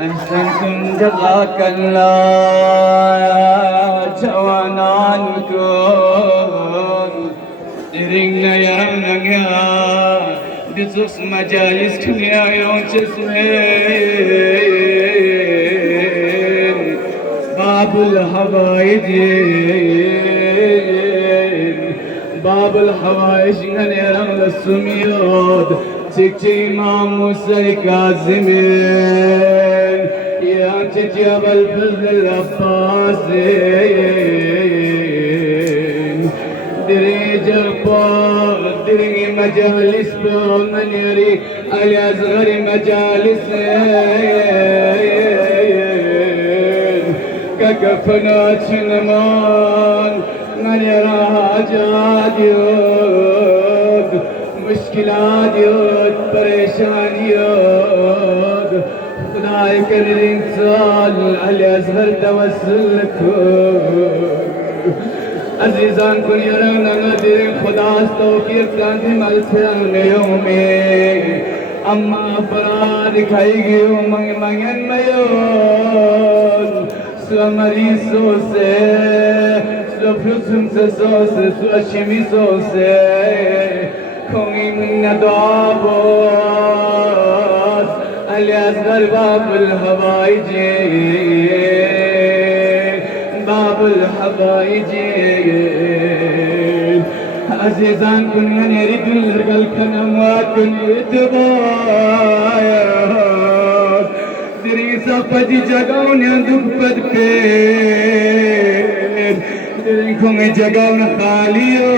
أحسنتم جزاك الله جوانانكم درينا يرمنا يا بزوس مجالسكم يا يوم تسمين باب الحبايب باب الحوائج غنيران للسميود تكتي إمام موسى كاظمين يا تجيب الفضل العباسين دري جبار دري مجالس من يري الأصغر مجالسين ككفنات شنمان من يراها جاديود مشكلات يود پریشان يود خداي كر الانسان الأصغر توسل لكم عزیزان کن یاران ندیرین خداست توفیق دادی ملسان یومی اما فرار کھائی گیو منگن میون سو مریضو سے سو فلسم سے سو سے سو اشمی سو سے کوئی من ندابوس الأصغر باب الحوائج باب الحوائج عزیزان کن یعنی دل رگل کنمات کن اتبایا دری صفتی جگاون دک پد پیر دری کھنگ جگاون خالیات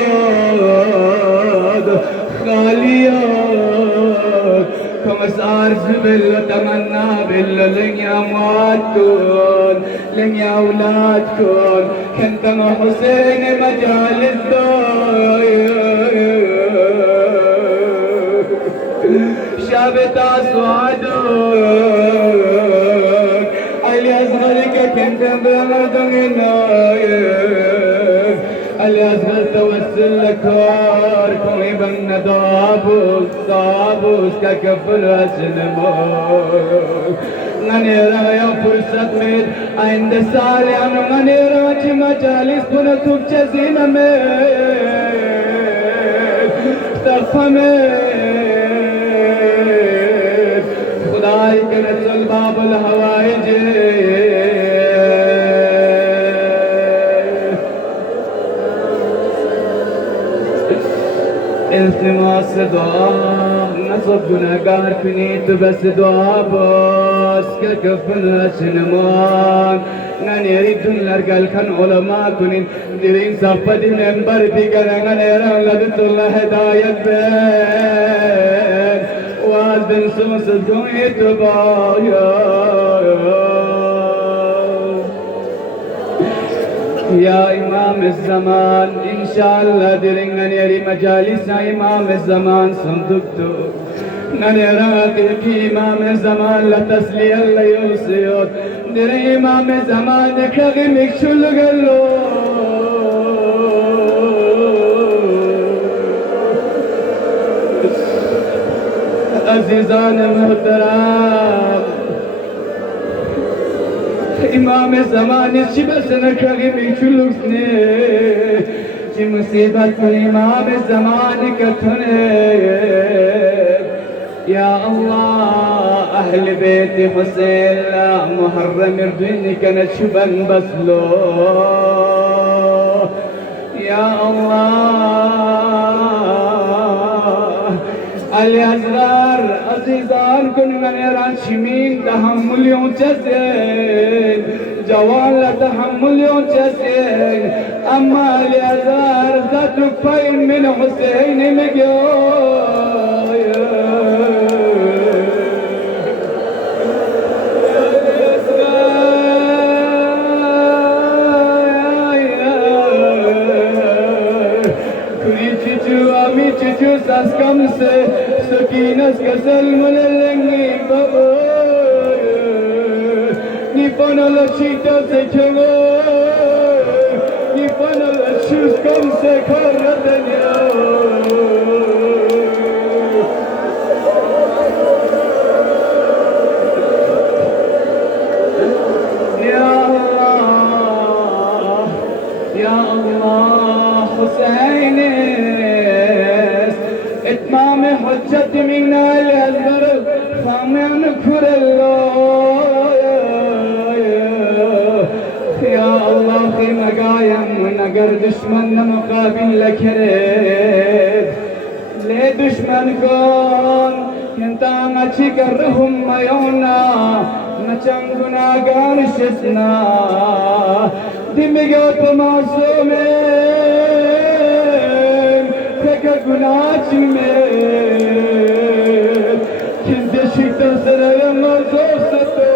خالیات كمسار زبل وتمنى باللن يا أمواتكم لن يا أولادكم كنت مع حسين مجال الزوج شابت أصواتك الأصغرك كنت بلدنا الأصغر توسل لكار كوي بن دابوس ككفل أسلمون غنيرا يا فرصة ميت عند سالي أنا غنيرا جي مجالس كنا تبجى زينة ميت تفهمت خداي كانت الباب الهوائج التماس دعاء نصب گناهگار کنید بس دعا باز که کفن شنمان ننیری دنلر گل کن علما کنید دیرین صفت منبر دیگر ننیران لدت الله هدایت بین واز دن سوس دویت بایا يا إمام الزمان إن شاء الله درين يري مجالس إمام الزمان صندوقتو نراك في إمام الزمان لا تسلي الله يوسيوت درين إمام الزمان كغي مكشل قلو عزيزان محترم إمام الزمان الشبه سنكغي بيشلوك سنه جي مصيبت من إمام الزمان كتنه يا الله أهل بيت حسين لا محرم يردني كانت شبن بسلو يا الله الأصغر عزيزان كن من يران شمين تحمل يوم جسين جوان لا تحمل يوم جسين أما الأصغر ذاتك فين من حسين مجوي Çiçu saskamse Sokinas kasal mulallengi babo Nipanala chita se chango Nipanala shuskam se kharadanya Ya Allah Ya Allah Hüseyin'e إتمام حجة من الأزهر فمن كر الله يا الله في مقام دایم اگر دشمن مقابل لکرد لی دشمن کن انتا مچی کرهم میونا مچن گناگان شسنا دمیگا تو معصومین تکا گناه چیمین کنده شکتا سرایم موضوع ستو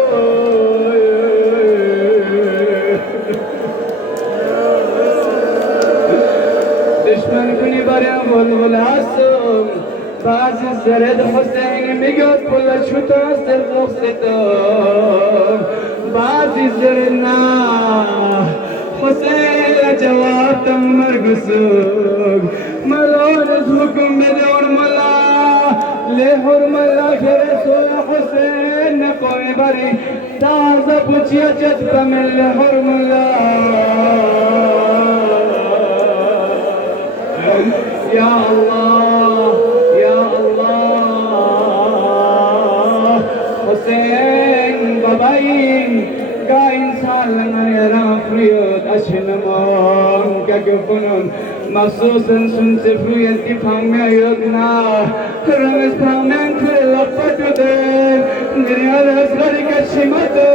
دشمن کنی بریم بلبل هستم بعضی زرد حسین میگد پلا چوتا سرخوخ ستم بعضی زرد نه حسین جواب تم مرگسوگ ملون از حکم بدون ملا لحرم الاخر سوی حسین نقوی بری تازه پوچیا چت بمن لحرم الله یا الله یا الله حسین باباین کا انسان لنگا فریود اشنمان کا گفنون مخصوصا سنت فریود کی فهمی یدنا رمز فهمن کل لپتو دے دنیا لسگری کشیمتو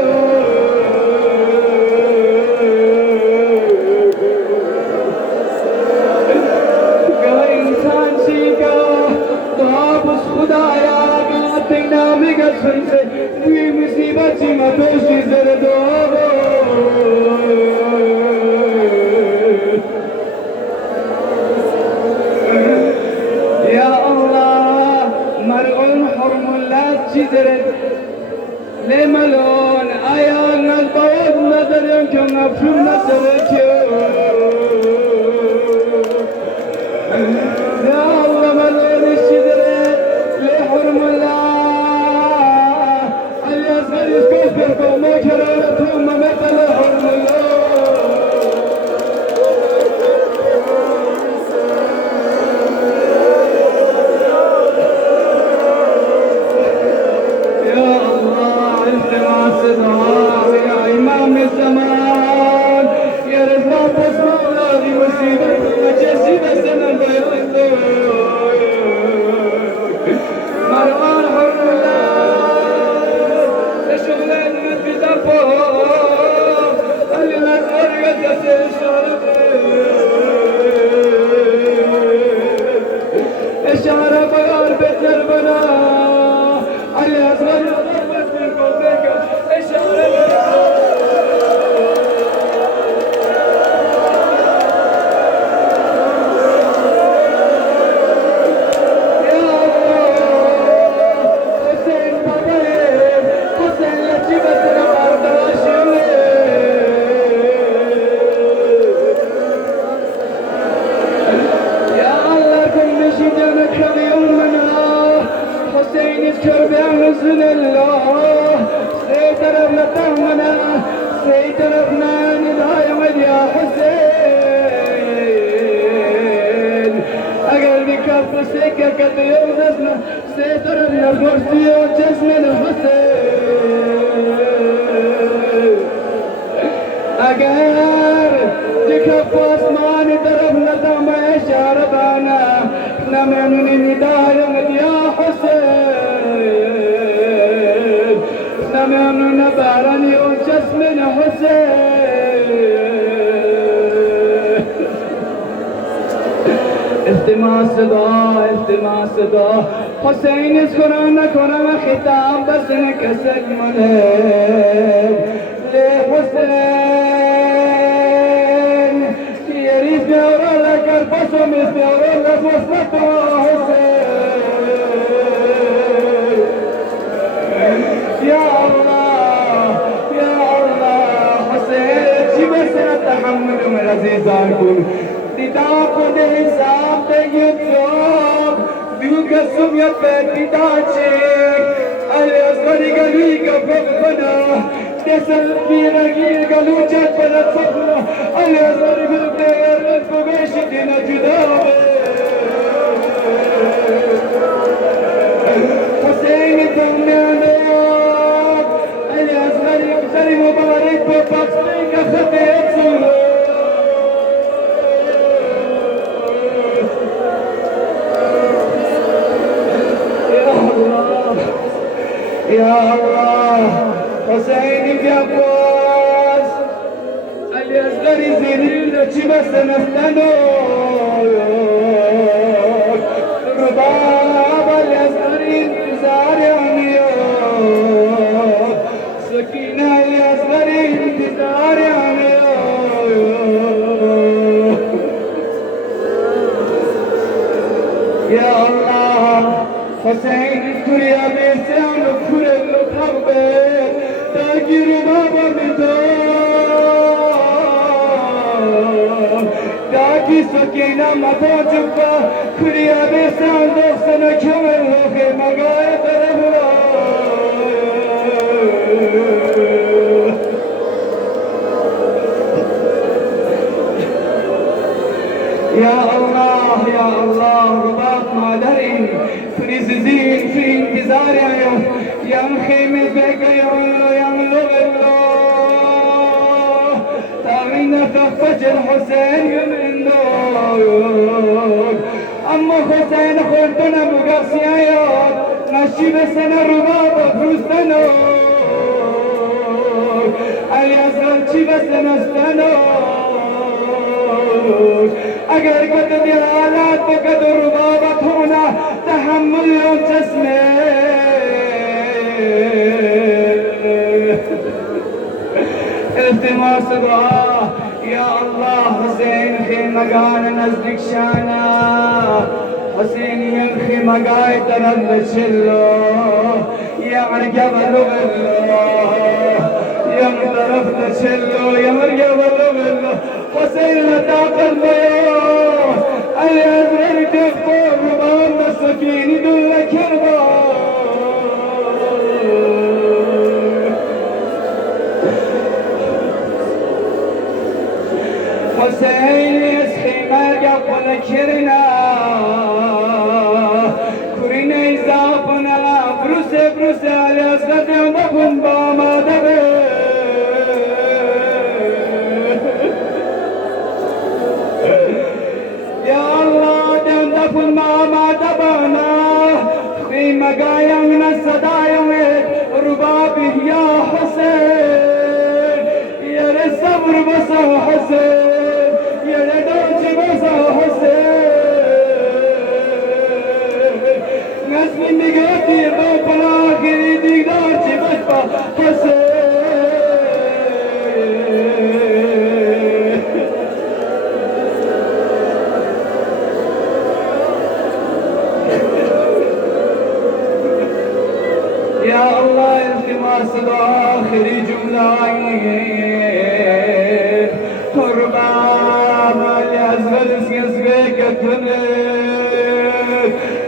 سنسے دوی مصیبت چی مدوشی زردو یا اللہ مرعون حرم اللہ چی زرد لے ملون آیا نزباود نظرین کیوں نفرم نظرین کیوں یا اللہ ملون چی زرد لے حرم اللہ ما كرامتهم مثلهم يا الله التماس دعاء يا إمام الزمان يا رضا بسم الله مصيبة مجسد الزمن بيض مروان حر الله لشغلين اشارة بيار بيتر بنا علي أصغر ضربت من قوتك اشارة يا الله حسين بابايم حسين لجبت نبارد حسين اذكر بأنزل الله سيتربنا تهمنا سيتربنا ندايم يا حسين أقلبي كف سكة كتير نزنا سيتربنا كرسي وجسمنا حسين أقر تكف أسماني تربنا تهم إشارة بانا نمنني ندايم يا حسين نمن نبارني وجسمنا حسين التماس دعاء التماس دعاء حسين اذكرنا كرم ختام بس نكسك ملك لحسين يريد بيورا لك البصم بيورا لك وصلته حسين يا الله يا الله حسين جبسنا تحمل من عزيزانكم تداكو ده حساب ده يبزوب دوك السمية فتداتشك الأصغري قلوي قبل بنا تسل في رقيل قلو جد بنا صفنا الأصغري بالبير الفبيش دينا جدابه حسين تمنانا الأصغري بسري مبارك ببطلك خطيت سلو الله حسين بن عباس الأصغر زين بس نفتنو رباب الأصغر انتظار عميو سكينة الأصغر انتظار عميو يا الله حسين كريا بيسان كريا الحربين تاجر بابا بدون تاكي سكينة مطا جبا كريا بيسان دوخسنا كمل هوخي مقايا تربوا يا الله رباط مادرين فريزين في انتظار يوم يمخيم بك يملغ الله تغينا فخفج الحسين من دور أما حسين خلطنا بقصي عياد نشيب سنة رباط فرستنا اليسر شيب سنة استنور اگر قد دل حالات قد ربابت ہونا تحمل جسمے التماس دعا یا اللہ حسین کے مگان نزدیک شانا حسین يلخي مقاي ترد شلو يا مرقب لغلو يا مطرف تشلو يا مرقب لغلو حسين تاقل بيو اليزر تخطر ربان السكين دول كربا حسين يسخي مرقب ونكرنا كرنا يزابنا بروس على أسد ومبن باما دبي يا الله دندفن ماما دبانا في مقايا من الصدايا ربابه يا حسين يا للصبر بس حسين يا لدوج بس حسين نسمي مقاتي باب الاخر يديك دارتي بس حسين يا الله التماس آخر جملة قربان الأزغل سيزغيك التنين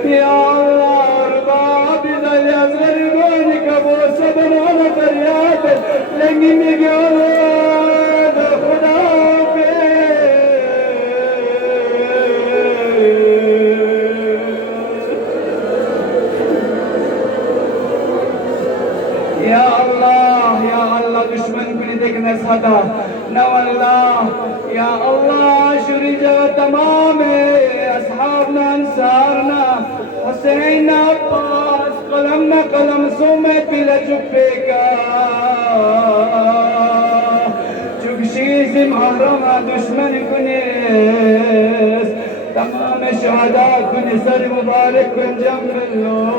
يا الله رباب إذا الأزغل يقولك أبو سبن على فريات لني مقالة خدا يا الله دشمن كل دك نسحتا نو الله يا الله شرجة تمام أصحابنا أنصارنا حسين عباس قلمنا قلم سومت بلا جبكا جبشيز محرمة دشمن كنيس تمام الشهداء كن سر مبارك كن جنب الله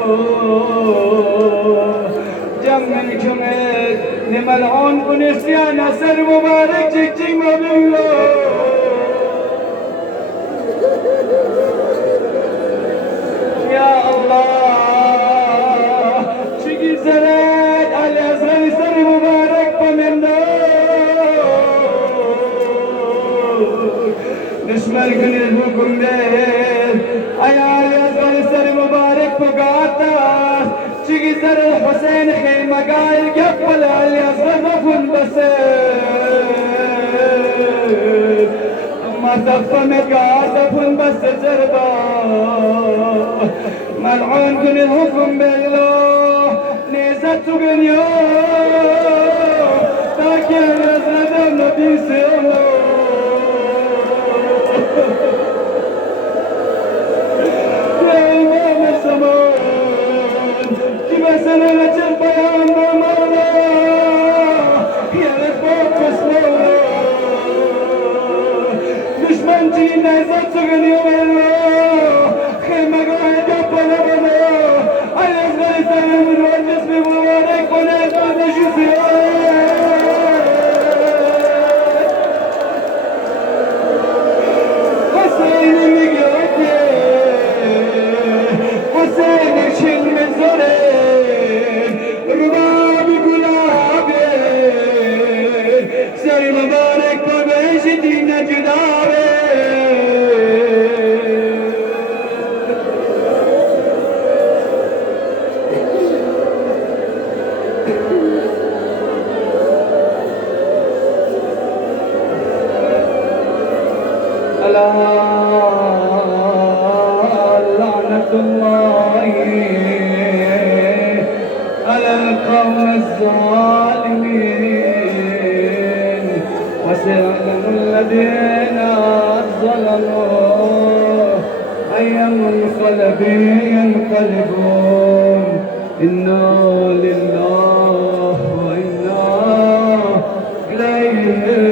جمن كمت لملعون كنسيان سر مبارك جيك مبلو يا الله شكي زراد على أسرار سر مبارك بمنو نشمل كن الحكم ليل أيا أسرار سر مبارك بقاتا شكي زر الحسين خيمة قايل قبل اليسر مفن بسير أما تفهمت قاعدة بس جربا ملعون كن الحكم بالله نيزت تقنيو تاكي اليسر دم نبي سيولو يا إمام الزمان كيف سنة لجل بيان لعنة الله على القوم الظالمين وسيعلم الذين ظلموا أي منقلب ينقلبون إنا لله وإنا إليه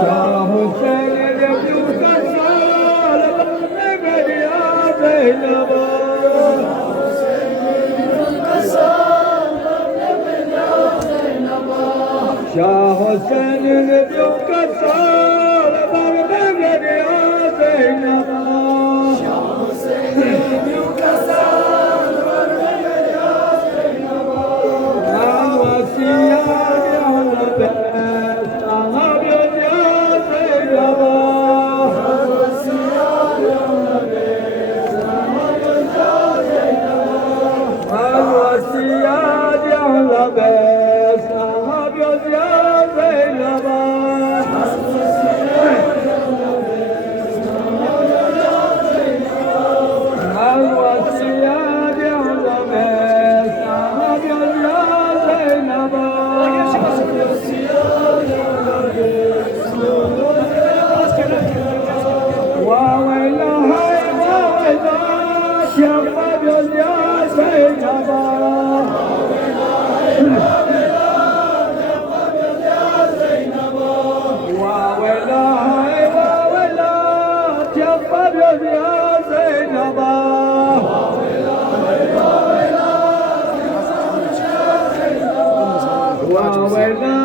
Shah Hussain Nabiyon ka saal bar Mehmed ya Zainab. Shah Hussain Nabiyon ka saal bar Mehmed ya Zainab. Wasiya ya Rabbes Nabiyon ya Zainab. Wasiya ya Rabbes Nabiyon ya Zainab. Wasiya ya Rabbes Yeah.